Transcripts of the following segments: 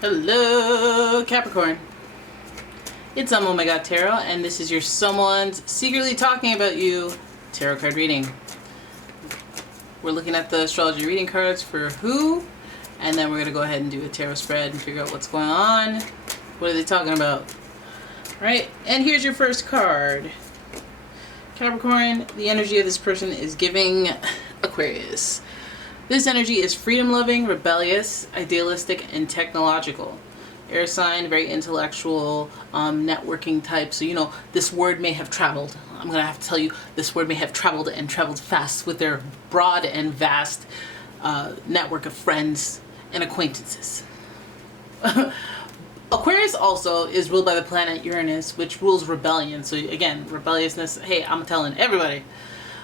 Hello, Capricorn. It's umomgtarot, and this is your someone's secretly talking about you tarot card reading. We're looking at the astrology reading cards for who, and then we're going to go ahead and do a tarot spread and figure out what's going on. What are they talking about? Right, and here's your first card. Capricorn, the energy of this person is giving Aquarius. This energy is freedom-loving, rebellious, idealistic, and technological. Air sign, very intellectual, networking type. So, you know, this word may have traveled. I'm going to have to tell you, this word may have traveled and traveled fast with their broad and vast network of friends and acquaintances. Aquarius also is ruled by the planet Uranus, which rules rebellion. So again, rebelliousness, hey, I'm telling everybody.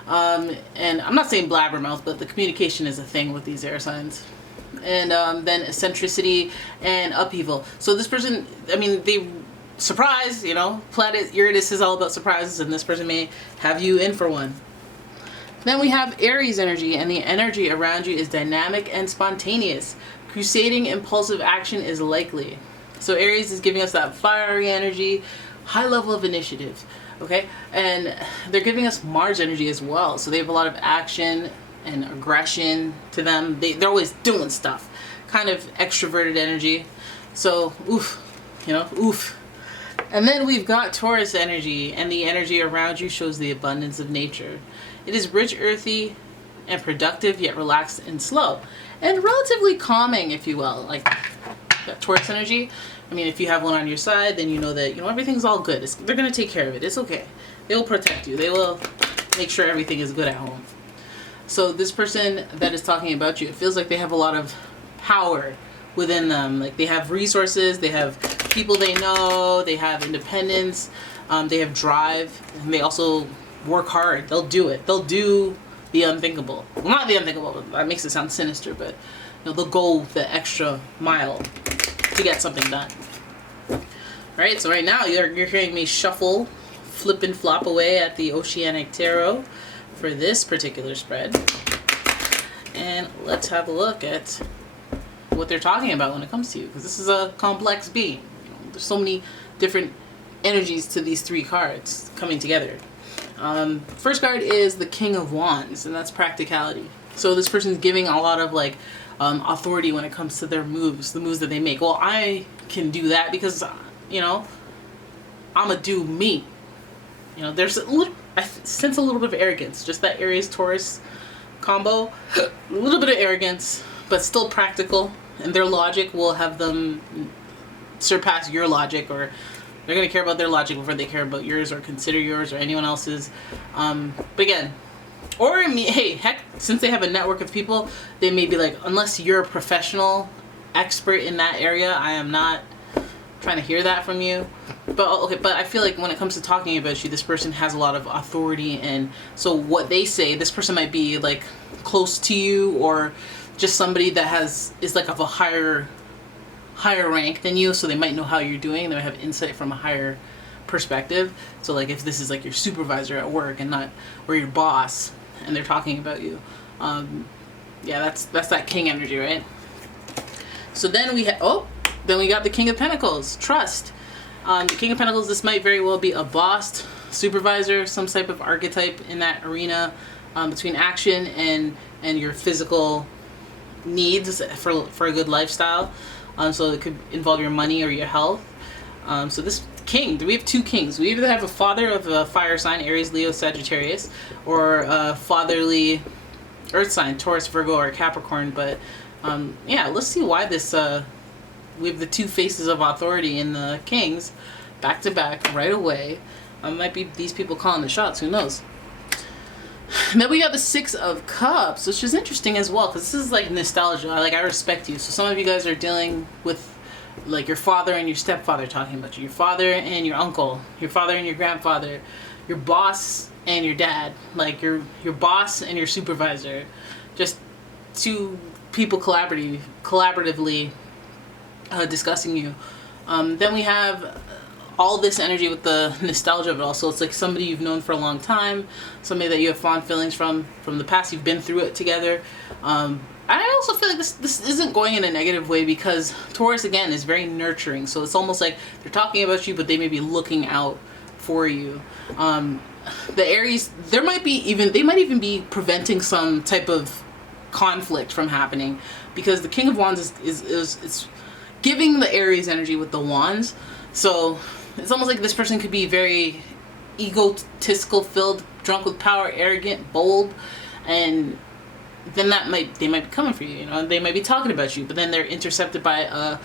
And I'm not saying blabbermouth, but the communication is a thing with these air signs. And then eccentricity and upheaval. So this person, I mean, they surprise, you know, planet Uranus is all about surprises, and this person may have you in for one. Then we have Aries energy, and the energy around you is dynamic and spontaneous. Crusading impulsive action is likely. So Aries is giving us that fiery energy, high level of initiative. Okay, and they're giving us Mars energy as well. So they have a lot of action and aggression to them. They're always doing stuff. Kind of extroverted energy. So, oof, you know, oof. And then we've got Taurus energy, and the energy around you shows the abundance of nature. It is rich, earthy, and productive, yet relaxed and slow. And relatively calming, if you will. Like that Taurus energy. I mean, if you have one on your side, then you know that, you know, everything's all good. They're going to take care of it. It's okay. They will protect you. They will make sure everything is good at home. So this person that is talking about you, it feels like they have a lot of power within them. Like they have resources, they have people they know, they have independence, they have drive, and they also work hard. They'll do it. They'll do the unthinkable. Well, not the unthinkable. That makes it sound sinister, but you know, they'll go the extra mile to get something done. Right, so right now you're hearing me shuffle, flip and flop away at the Oceanic Tarot for this particular spread. And let's have a look at what they're talking about when it comes to you, because this is a complex being. You know, there's so many different energies to these three cards coming together. First card is the King of Wands, and that's practicality. So this person's giving a lot of like authority when it comes to their moves, the moves that they make. Well, I can do that because, you know, I'm a do me. You know, there's a little, I sense a little bit of arrogance, just that Aries Taurus combo, a little bit of arrogance, but still practical, and their logic will have them surpass your logic, or they're going to care about their logic before they care about yours or consider yours or anyone else's. But again, or hey, heck, since they have a network of people, they may be like, unless you're a professional expert in that area, I am not trying to hear that from you. But okay, but I feel like when it comes to talking about you, this person has a lot of authority, and so what they say, this person might be like close to you, or just somebody that is like of a higher rank than you, so they might know how you're doing. They might have insight from a higher perspective. So like if this is like your supervisor at work and not, or your boss, and they're talking about you, yeah, that's that king energy, right? So then we got the King of Pentacles, trust. The King of Pentacles, this might very well be a boss, supervisor, some type of archetype in that arena, between action and your physical needs for a good lifestyle. So it could involve your money or your health. So this king, we have two kings. We either have a father of a fire sign, Aries, Leo, Sagittarius, or a fatherly earth sign, Taurus, Virgo, or Capricorn. But yeah, let's see why this, we have the two faces of authority in the kings back to back right away. Might be these people calling the shots, who knows. And then we got the Six of Cups, which is interesting as well, because this is like nostalgia. I respect you. So some of you guys are dealing with like your father and your stepfather talking about you, your father and your uncle, your father and your grandfather, your boss and your dad, like your boss and your supervisor, just two people collaboratively discussing you. Then we have all this energy with the nostalgia of it all. So it's like somebody you've known for a long time, somebody that you have fond feelings from the past. You've been through it together. I also feel like this isn't going in a negative way, because Taurus, again, is very nurturing. So it's almost like they're talking about you, but they may be looking out for you. The Aries, they might even be preventing some type of conflict from happening, because the King of Wands is giving the Aries energy with the wands. So it's almost like this person could be very egotistical, filled, drunk with power, arrogant, bold, and then they might be coming for you, you know, they might be talking about you, but then they're intercepted by a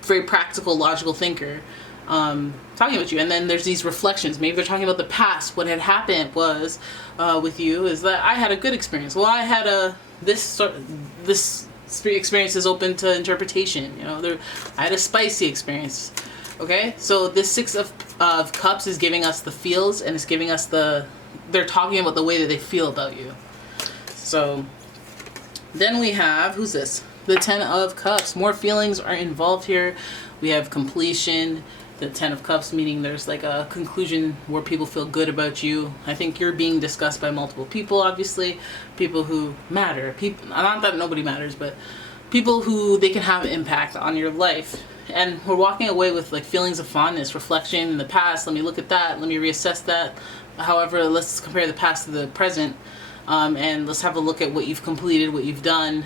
very practical, logical thinker talking about you. And then there's these reflections. Maybe they're talking about the past. What had happened was with you is that I had a good experience. Well, I had this experience is open to interpretation. You know, I had a spicy experience. Okay, so this Six of Cups is giving us the feels, and it's giving us they're talking about the way that they feel about you. So then we have, who's this? The Ten of Cups. More feelings are involved here. We have completion. The Ten of Cups, meaning there's like a conclusion where people feel good about you. I think you're being discussed by multiple people, obviously. People who matter. People, not that nobody matters, but people who they can have impact on your life. And we're walking away with like feelings of fondness, reflection in the past. Let me look at that. Let me reassess that. However, let's compare the past to the present. And let's have a look at what you've completed, what you've done.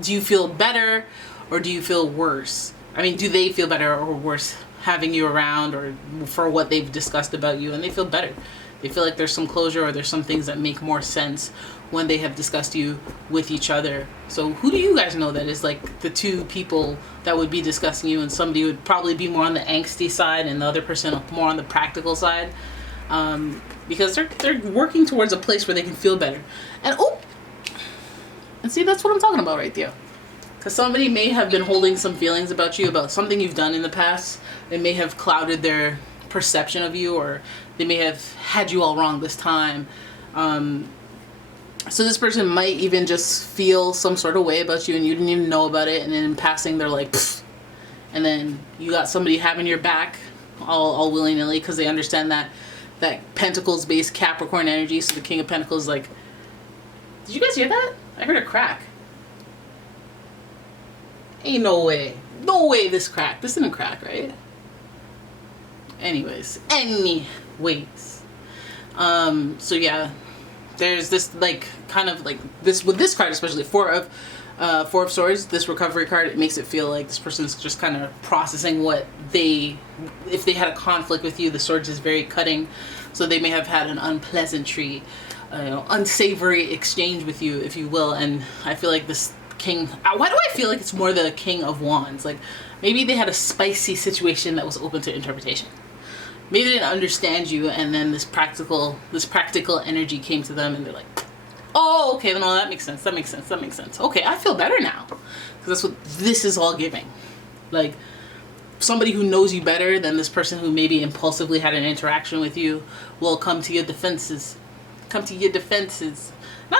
Do you feel better, or do you feel worse? I mean, do they feel better or worse having you around, or for what they've discussed about you? And they feel better. They feel like there's some closure, or there's some things that make more sense when they have discussed you with each other. So who do you guys know that is like the two people that would be discussing you, and somebody would probably be more on the angsty side and the other person more on the practical side? Because they're working towards a place where they can feel better. And see, that's what I'm talking about right there. Because somebody may have been holding some feelings about you, about something you've done in the past. It may have clouded their perception of you, or they may have had you all wrong this time. So this person might even just feel some sort of way about you, and you didn't even know about it, and then in passing they're like, pfft. And then you got somebody having your back all willy-nilly, because they understand that Pentacles based Capricorn energy. So the King of Pentacles is like, did you guys hear that? I heard a crack. Ain't no way this crack. This didn't crack, right? Anyways. So yeah, there's this like kind of like this with this card, especially Four of Swords, this recovery card. It makes it feel like this person's just kind of processing if they had a conflict with you. The Swords is very cutting, so they may have had an unpleasantry, unsavory exchange with you, if you will. And I feel like this King, why do I feel like it's more the King of Wands? Like maybe they had a spicy situation that was open to interpretation. Maybe they didn't understand you, and then this practical energy came to them, and they're like, oh, okay, no, that makes sense. Okay, I feel better now. Because that's what this is all giving. Like, somebody who knows you better than this person who maybe impulsively had an interaction with you will come to your defenses. Not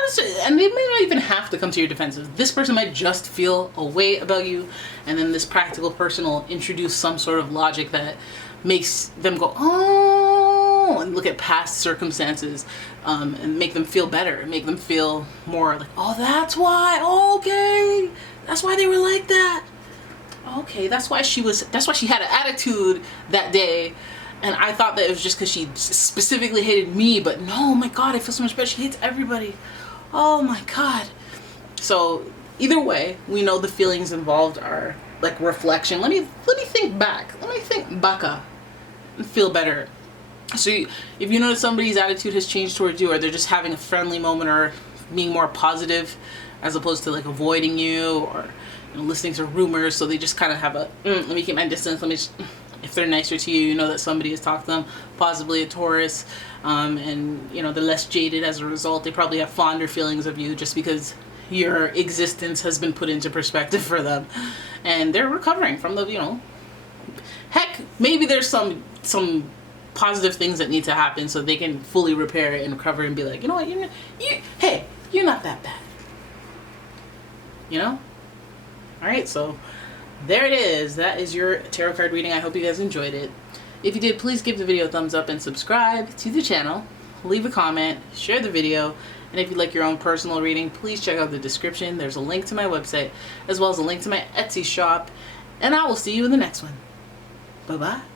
necessarily, and they may not even have to come to your defenses. This person might just feel a way about you, and then this practical person will introduce some sort of logic that makes them go, oh, and look at past circumstances, and make them feel better, make them feel more like, oh, that's why, okay, that's why they were like that. Okay, that's why she had an attitude that day, and I thought that it was just because she specifically hated me, but no, my God, I feel so much better. She hates everybody. Oh my God. So either way, we know the feelings involved are like reflection. Let me think back. Let me think baka and feel better. So if you notice somebody's attitude has changed towards you, or they're just having a friendly moment, or being more positive as opposed to like avoiding you, or listening to rumors, so they just kind of have a let me keep my distance, if they're nicer to you, you know that somebody has talked to them, possibly a Taurus, and they're less jaded as a result. They probably have fonder feelings of you just because your existence has been put into perspective for them, and they're recovering from the heck, maybe there's some positive things that need to happen so they can fully repair it and recover and be like, you know what, hey, you're not that bad, Alright, so there it is. That is your tarot card reading. I hope you guys enjoyed it. If you did, please give the video a thumbs up and subscribe to the channel. Leave a comment, share the video, And if you'd like your own personal reading, please check out the description. There's a link to my website as well as a link to my Etsy shop. And I will see you in the next one. Bye-bye.